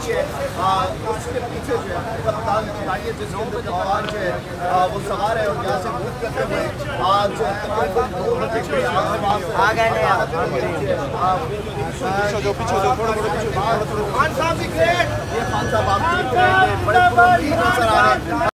गाड़ी है, उसके पीछे जो है कप्तान की गाड़ी है जिसके अंदर जवान जो है वो सवार है और यहाँ से मूव करते हुए आज तकरीबन 2 घंटे के आ गए हैं। खान साहब भी ग्रेट, ये खान साहब आप देख रहे हैं बड़े नजर आ रहे हैं।